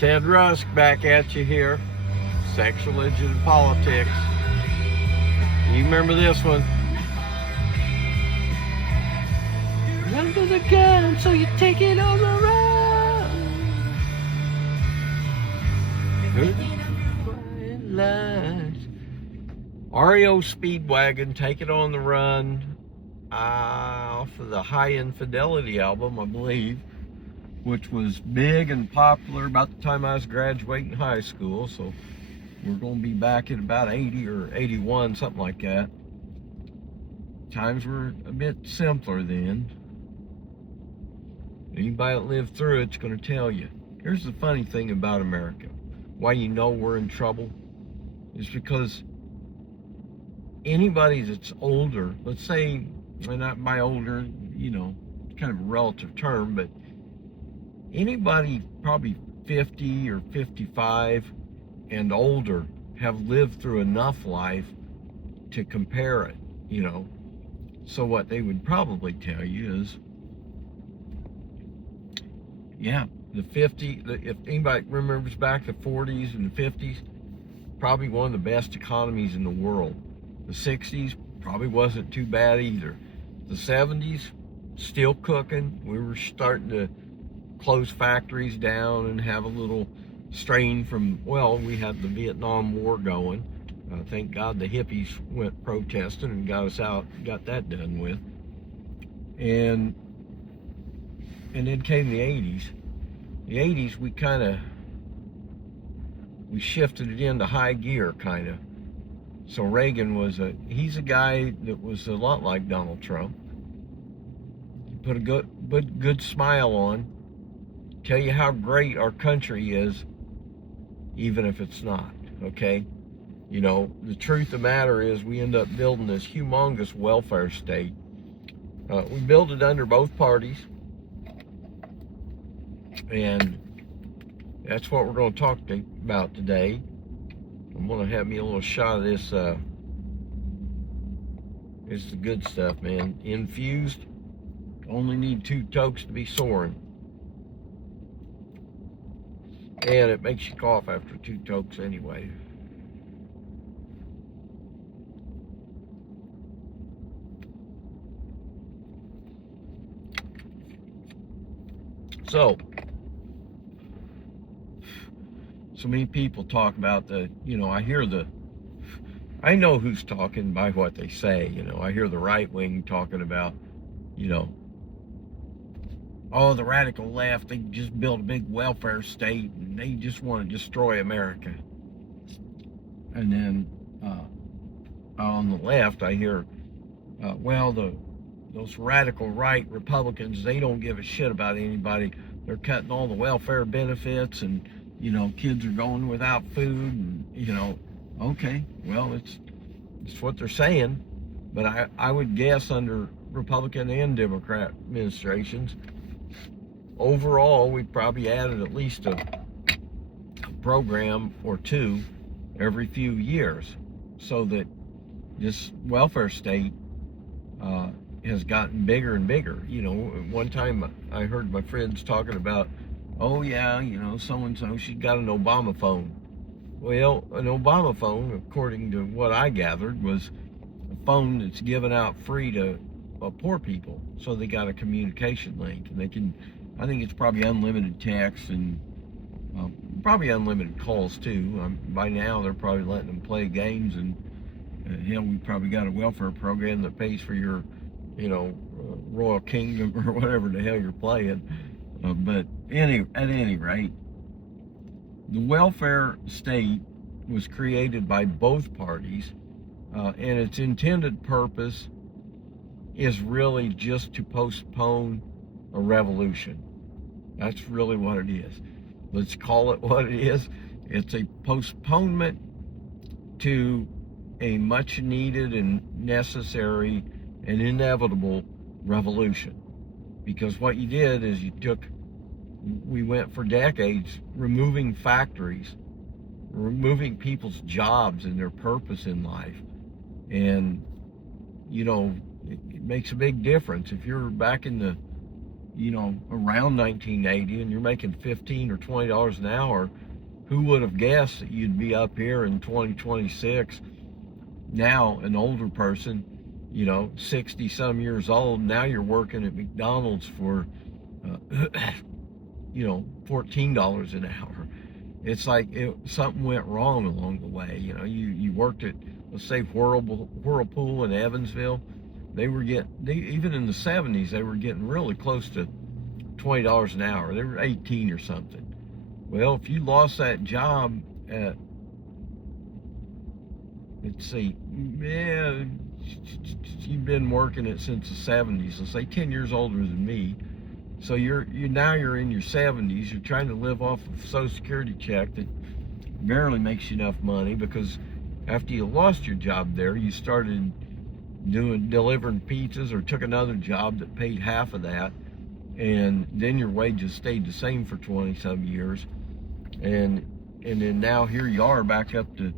Ted Rusk back at you here. Sex, religion, and politics. You remember this one? Under the gun, so you take it on the run. Good lies. REO Speedwagon, Take It on the Run, off of the High Infidelity album, I believe, which was big and popular about the time I was graduating high school. So we're going to be back at about 80 or 81, something like that. Times were a bit simpler then. Anybody that lived through it's going to tell you. Here's the funny thing about America. Why you know we're in trouble is because anybody that's older, let's say, and not by older, you know, kind of a relative term, but anybody probably 50 or 55 and older have lived through enough life to compare it, you know. So what they would probably tell you is, yeah, if anybody remembers back the 40s and the 50s, probably one of the best economies in the world. The 60s probably wasn't too bad either. The 70s, still cooking. We were starting to close factories down and have a little strain from, well, we had the Vietnam War going. Thank God the hippies went protesting and got us out, got that done with. And then came the 80s. The 80s, we shifted it into high gear, kind of. So Reagan he's a guy that was a lot like Donald Trump. Put a good smile on, tell you how great our country is, even if it's not, okay? You know, the truth of the matter is we end up building this humongous welfare state. We built it under both parties, and that's what we're going to talk about today. I'm going to have me a little shot of this. It's the good stuff, man. Infused. Only need 2 tokes to be soaring. And it makes you cough after 2 tokes anyway. So many people talk about I know who's talking by what they say, you know. I hear the right wing talking about, you know, oh, the radical left, they just built a big welfare state and they just want to destroy America. And then on the left, I hear, those radical right Republicans, they don't give a shit about anybody. They're cutting all the welfare benefits and, you know, kids are going without food and, you know, okay, well, it's what they're saying. But I would guess under Republican and Democrat administrations, overall, we probably added at least a program or 2 every few years, so that this welfare state has gotten bigger and bigger. You know, one time I heard my friends talking about, oh yeah, you know, so-and-so, she got an Obama phone. Well, an Obama phone, according to what I gathered, was a phone that's given out free to poor people, so they got a communication link, and they can, I think it's probably unlimited text and probably unlimited calls too. By now they're probably letting them play games, and hell, we probably got a welfare program that pays for your, you know, Royal Kingdom or whatever the hell you're playing. But at any rate, the welfare state was created by both parties, and its intended purpose is really just to postpone a revolution. That's really what it is. Let's call it what it is. It's a postponement to a much needed and necessary and inevitable revolution. Because what you did is we went for decades removing factories, removing people's jobs and their purpose in life. And, you know, it makes a big difference. If you're back in the around 1980, and you're making $15 or $20 an hour, who would have guessed that you'd be up here in 2026? Now, an older person, 60 some years old, now you're working at McDonald's for, $14 an hour. It's like something went wrong along the way. You worked at, let's say, Whirlpool in Evansville. Even in the 70s, they were getting really close to $20 an hour. They were 18 or something. Well, if you lost that job at, let's see, yeah, you've been working it since the 70s. Let's say 10 years older than me. So you're in your 70s. You're trying to live off of a Social Security check that barely makes you enough money, because after you lost your job there, you started delivering pizzas or took another job that paid half of that, and then your wages stayed the same for 20 some years, and then now here you are back up to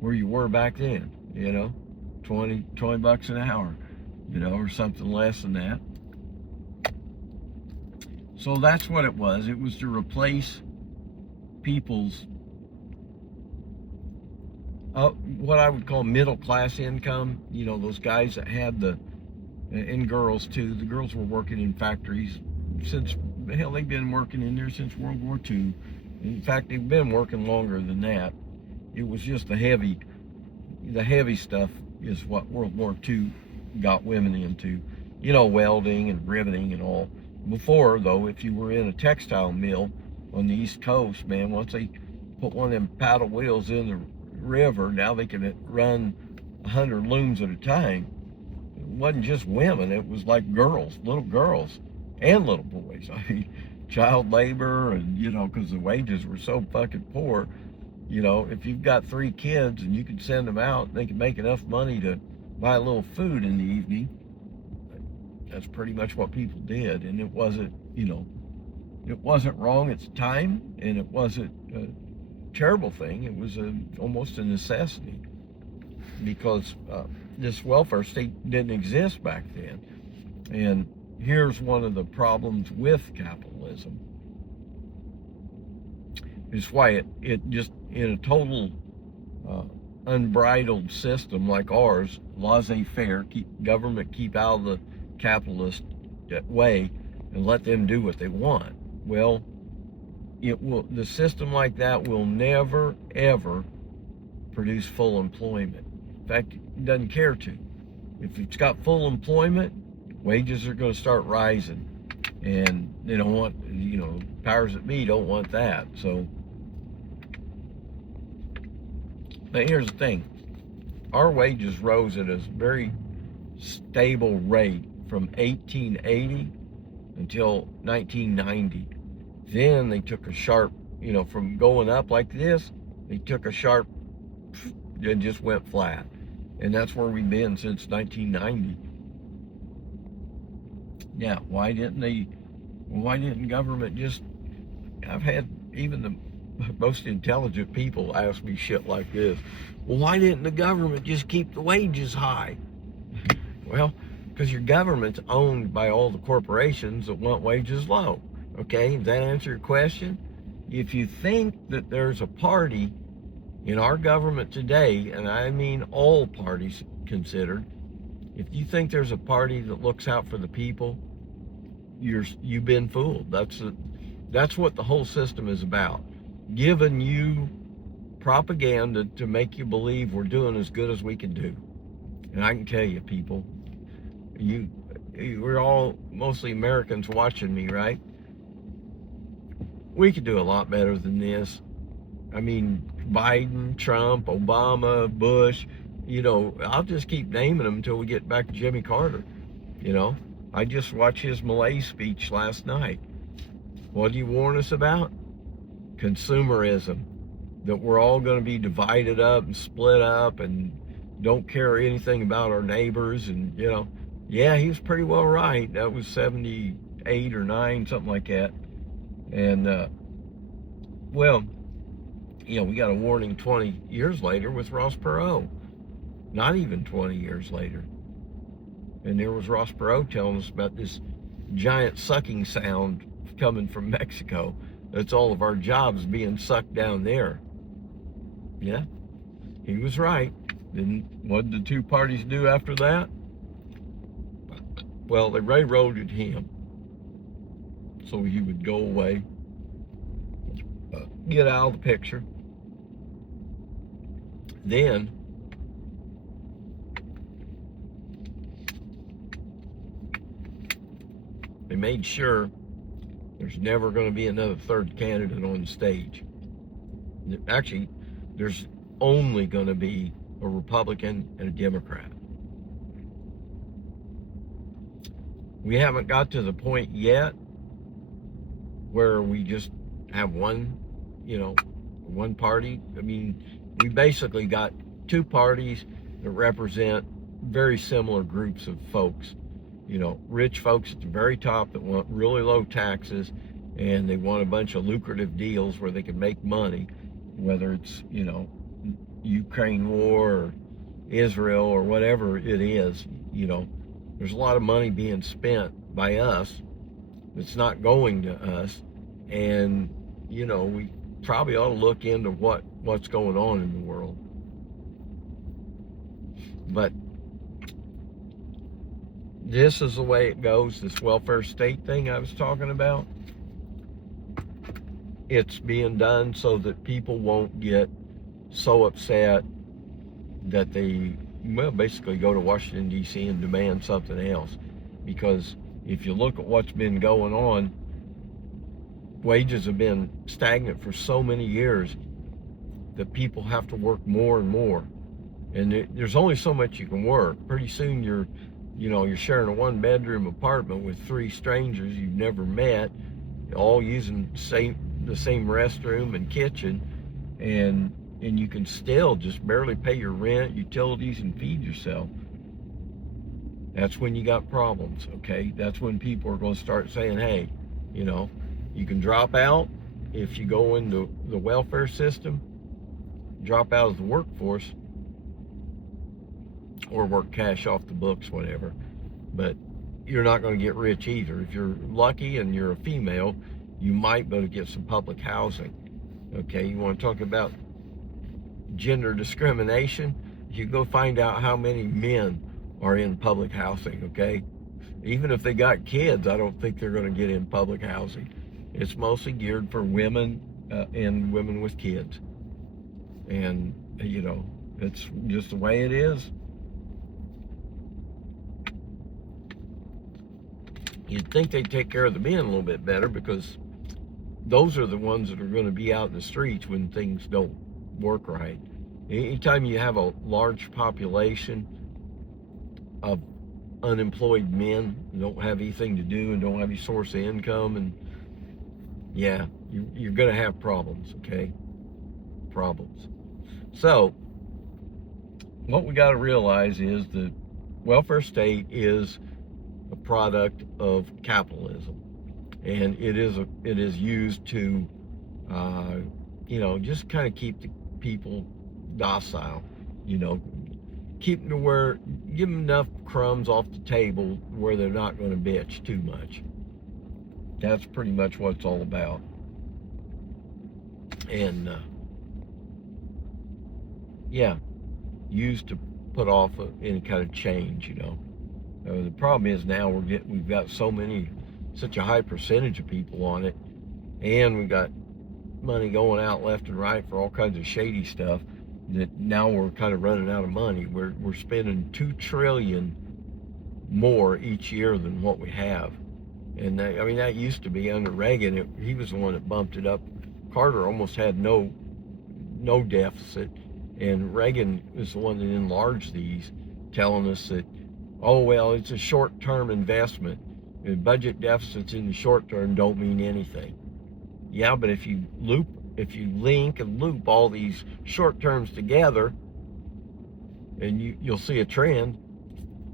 where you were back then, 20 bucks an hour, or something less than that. So that's what it was. It was to replace people's what I would call middle class income. Those guys that had and girls too. The girls were working in factories since, hell, they've been working in there since World War II. In fact, they've been working longer than that. It was just the heavy stuff is what World War II got women into. Welding and riveting and all. Before, though, if you were in a textile mill on the East Coast, man, once they put one of them paddle wheels in the river, now they can run 100 looms at a time. It wasn't just women, it was like little girls and little boys. I mean, child labor, and because the wages were so fucking poor. If you've got 3 kids and you can send them out, they can make enough money to buy a little food in the evening. That's pretty much what people did, and it wasn't wrong at the time, and it wasn't a terrible thing. It was almost a necessity, because this welfare state didn't exist back then. And here's one of the problems with capitalism. It's why it just, in a total unbridled system like ours, laissez-faire, government keep out of the capitalist way and let them do what they want. Well, the system like that will never ever produce full employment. In fact, it doesn't care to. If it's got full employment, wages are going to start rising, and they don't want, powers that be don't want that. So, but here's the thing: our wages rose at a very stable rate from 1880 until 1990. Then they took a sharp, from going up like this, they took a sharp and just went flat. And that's where we've been since 1990. Yeah, why didn't government just, I've had even the most intelligent people ask me shit like this. Well, why didn't the government just keep the wages high? Well, because your government's owned by all the corporations that want wages low. Okay, does that answer your question? If you think that there's a party in our government today, and I mean all parties considered, if you think there's a party that looks out for the people, you've been fooled. That's what the whole system is about. Giving you propaganda to make you believe we're doing as good as we can do. And I can tell you, people, we're all mostly Americans watching me, right? We could do a lot better than this. I mean, Biden, Trump, Obama, Bush, I'll just keep naming them until we get back to Jimmy Carter. I just watched his Malaise speech last night. What do you warn us about? Consumerism. That we're all going to be divided up and split up and don't care anything about our neighbors. And, yeah, he was pretty well right. That was 78 or 9, something like that. And, well, we got a warning 20 years later with Ross Perot. Not even 20 years later. And there was Ross Perot telling us about this giant sucking sound coming from Mexico. That's all of our jobs being sucked down there. Yeah, he was right. Then what did the two parties do after that? Well, they railroaded him so he would go away, get out of the picture. Then they made sure there's never going to be another third candidate on the stage. Actually, there's only going to be a Republican and a Democrat. We haven't got to the point yet where we just have one, one party. I mean, we basically got two parties that represent very similar groups of folks. Rich folks at the very top that want really low taxes, and they want a bunch of lucrative deals where they can make money, whether it's, Ukraine war or Israel or whatever it is. There's a lot of money being spent by us that's not going to us, and we probably ought to look into what's going on in the world. But this is the way it goes. This welfare state thing I was talking about, it's being done so that people won't get so upset that they basically go to Washington, D.C. and demand something else. Because if you look at what's been going on, wages have been stagnant for so many years that people have to work more and more. And there's only so much you can work. Pretty soon you're sharing a one-bedroom apartment with three strangers you've never met, all using the same restroom and kitchen, and you can still just barely pay your rent, utilities, and feed yourself. That's when you got problems, okay? That's when people are going to start saying, hey, you can drop out if you go into the welfare system, drop out of the workforce, or work cash off the books, whatever. But you're not going to get rich either. If you're lucky and you're a female, you might be able to get some public housing. Okay, you want to talk about gender discrimination? You go find out how many men are in public housing, okay? Even if they got kids, I don't think they're going to get in public housing. It's mostly geared for women and women with kids. And, it's just the way it is. You'd think they'd take care of the men a little bit better, because those are the ones that are going to be out in the streets when things don't work right. Anytime you have a large population of unemployed men who don't have anything to do and don't have any source of income, and yeah, you're going to have problems, okay? Problems. So, what we got to realize is that welfare state is a product of capitalism, and it is used to just kind of keep the people docile, keep them to where, give them enough crumbs off the table where they're not going to bitch too much. That's pretty much what it's all about. And used to put off any kind of change. The problem is now we've got such a high percentage of people on it, and we got money going out left and right for all kinds of shady stuff, that now we're kind of running out of money. We're spending $2 trillion more each year than what we have. And that used to be under Reagan. He was the one that bumped it up. Carter almost had no deficit, and Reagan is the one that enlarged these, telling us that, oh, well, it's a short-term investment. Budget deficits in the short term don't mean anything. Yeah, but if you link and loop all these short terms together, and you'll see a trend.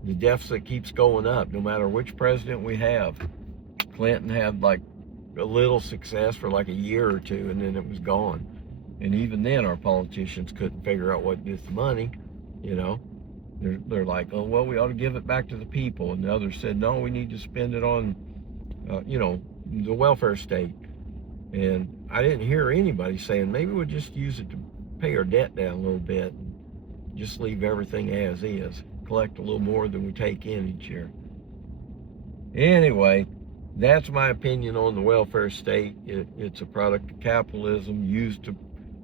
The deficit keeps going up no matter which president we have. Clinton had like a little success for like a year or two, and then it was gone. And even then, our politicians couldn't figure out what to do with the money. They're like, oh, well, we ought to give it back to the people. And the others said, no, we need to spend it on the welfare state. And I didn't hear anybody saying maybe we'll just use it to pay our debt down a little bit and just leave everything as is, collect a little more than we take in each year. Anyway, that's my opinion on the welfare state. It's a product of capitalism used to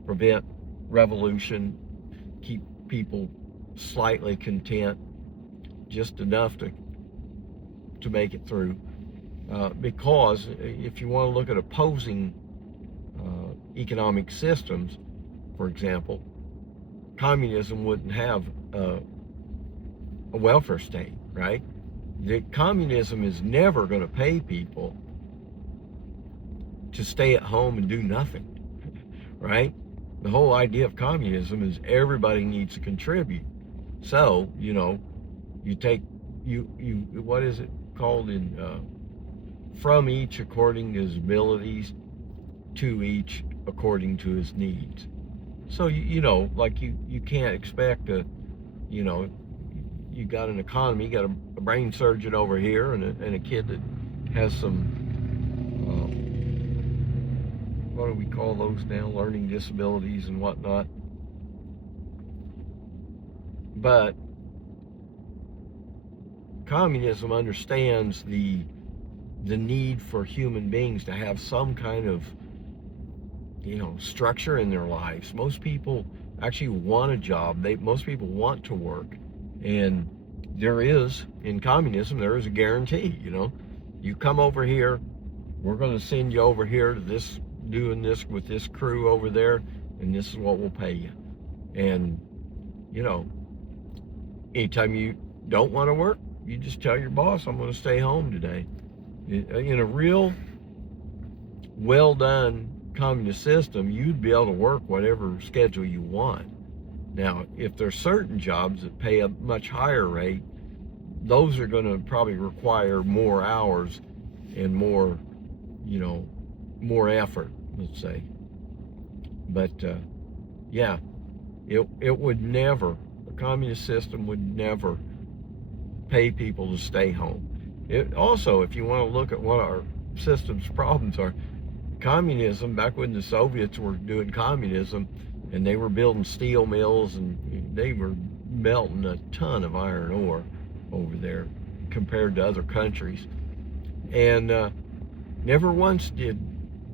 prevent revolution, keep people slightly content, just enough to make it through. Because if you want to look at opposing economic systems, for example, communism wouldn't have a welfare state, right? Communism is never going to pay people to stay at home and do nothing, right? The whole idea of communism is everybody needs to contribute. So, you take, what is it called in, from each according to his abilities, to each according to his needs. So, like you can't expect you got an economy, you got a brain surgeon over here and a kid that has some, what do we call those now, learning disabilities and whatnot. But communism understands the need for human beings to have some kind of, structure in their lives. Most people actually want a job. Most people want to work. And there is, in communism, there is a guarantee, you come over here, we're going to send you over here to doing this with this crew over there, and this is what we'll pay you. And, anytime you don't want to work, you just tell your boss, I'm going to stay home today. In a real well done communist system, you'd be able to work whatever schedule you want. Now, if there's certain jobs that pay a much higher rate, those are going to probably require more hours and more, more effort, let's say. But yeah, it would never, the communist system would never pay people to stay home. Also, if you want to look at what our system's problems are, communism, back when the Soviets were doing communism and they were building steel mills and they were melting a ton of iron ore over there compared to other countries. And never once did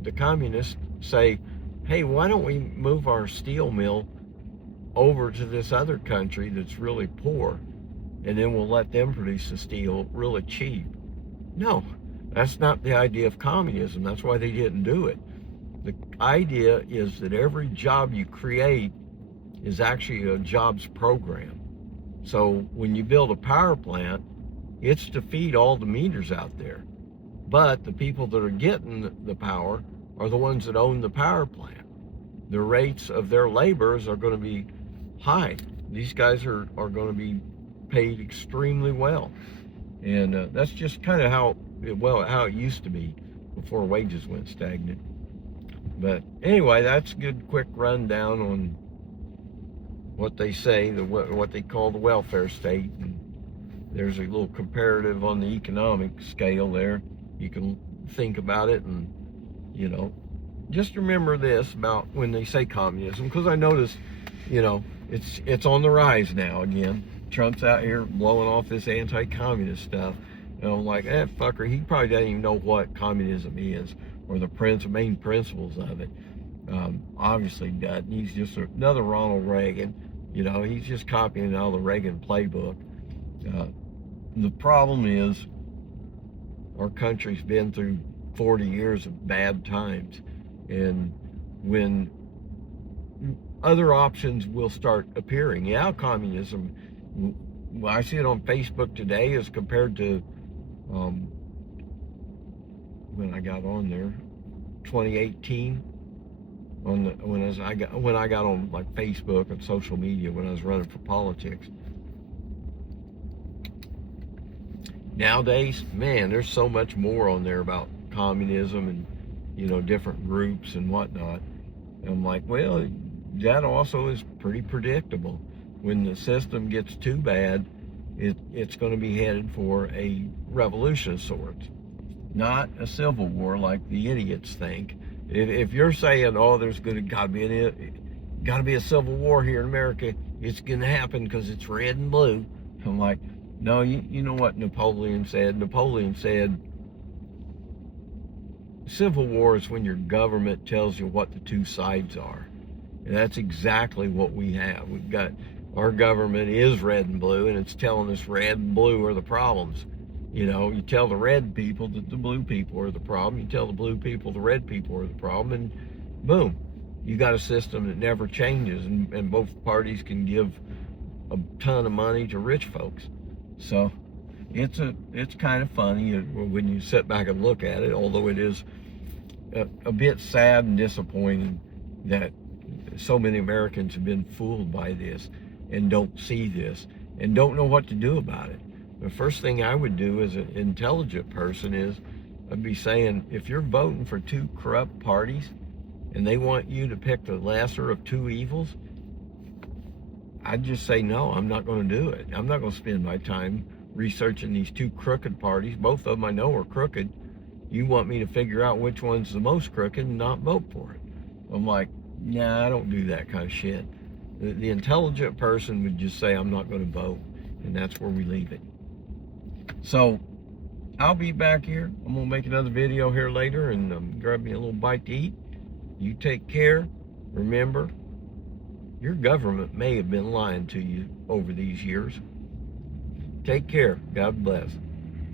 the communists say, hey, why don't we move our steel mill over to this other country that's really poor, and then we'll let them produce the steel really cheap. No, that's not the idea of communism. That's why they didn't do it. The idea is that every job you create is actually a jobs program. So when you build a power plant, it's to feed all the meters out there. But the people that are getting the power are the ones that own the power plant. The rates of their labors are going to be high. These guys are going to be paid extremely well. And that's just kind of how it used to be before wages went stagnant. But anyway, that's a good quick rundown on what they say, what they call the welfare state. And there's a little comparative on the economic scale there. You can think about it, and just remember this about when they say communism, because I notice, it's on the rise now again. Trump's out here blowing off this anti-communist stuff, and I'm like, fucker, he probably doesn't even know what communism is or the main principles of it. Obviously doesn't. He's just another Ronald Reagan. He's just copying out of the Reagan playbook. The problem is our country's been through 40 years of bad times, and when other options will start appearing, communism, I see it on Facebook today as compared to when I got on there, 2018, when I got on like Facebook and social media when I was running for politics. Nowadays, man, there's so much more on there about communism and different groups and whatnot. And I'm like, well, that also is pretty predictable. When the system gets too bad, it's going to be headed for a revolution of sorts. not a civil war like the idiots think. If you're saying, oh, there's gotta be a civil war here in America, it's gonna happen because it's red and blue. I'm like, no, you know what Napoleon said? Napoleon said, civil war is when your government tells you what the two sides are. And that's exactly what we have. We've got, our government is red and blue, and it's telling us red and blue are the problems. You know, you tell the red people that the blue people are the problem. You tell the blue people the red people are the problem, and boom, you got a system that never changes, and both parties can give a ton of money to rich folks. So it's kind of funny when you sit back and look at it, although it is a bit sad and disappointing that so many Americans have been fooled by this and don't see this and don't know what to do about it. The first thing I would do as an intelligent person is I'd be saying, if you're voting for two corrupt parties and they want you to pick the lesser of two evils, I'd just say, no, I'm not going to do it. I'm not going to spend my time researching these two crooked parties. Both of them I know are crooked. You want me to figure out which one's the most crooked and not vote for it. I'm like, nah, I don't do that kind of shit. The intelligent person would just say, I'm not going to vote, and that's where we leave it. So I'll be back here. I'm going to make another video here later and grab me a little bite to eat. You take care. Remember, your government may have been lying to you over these years. Take care. God bless.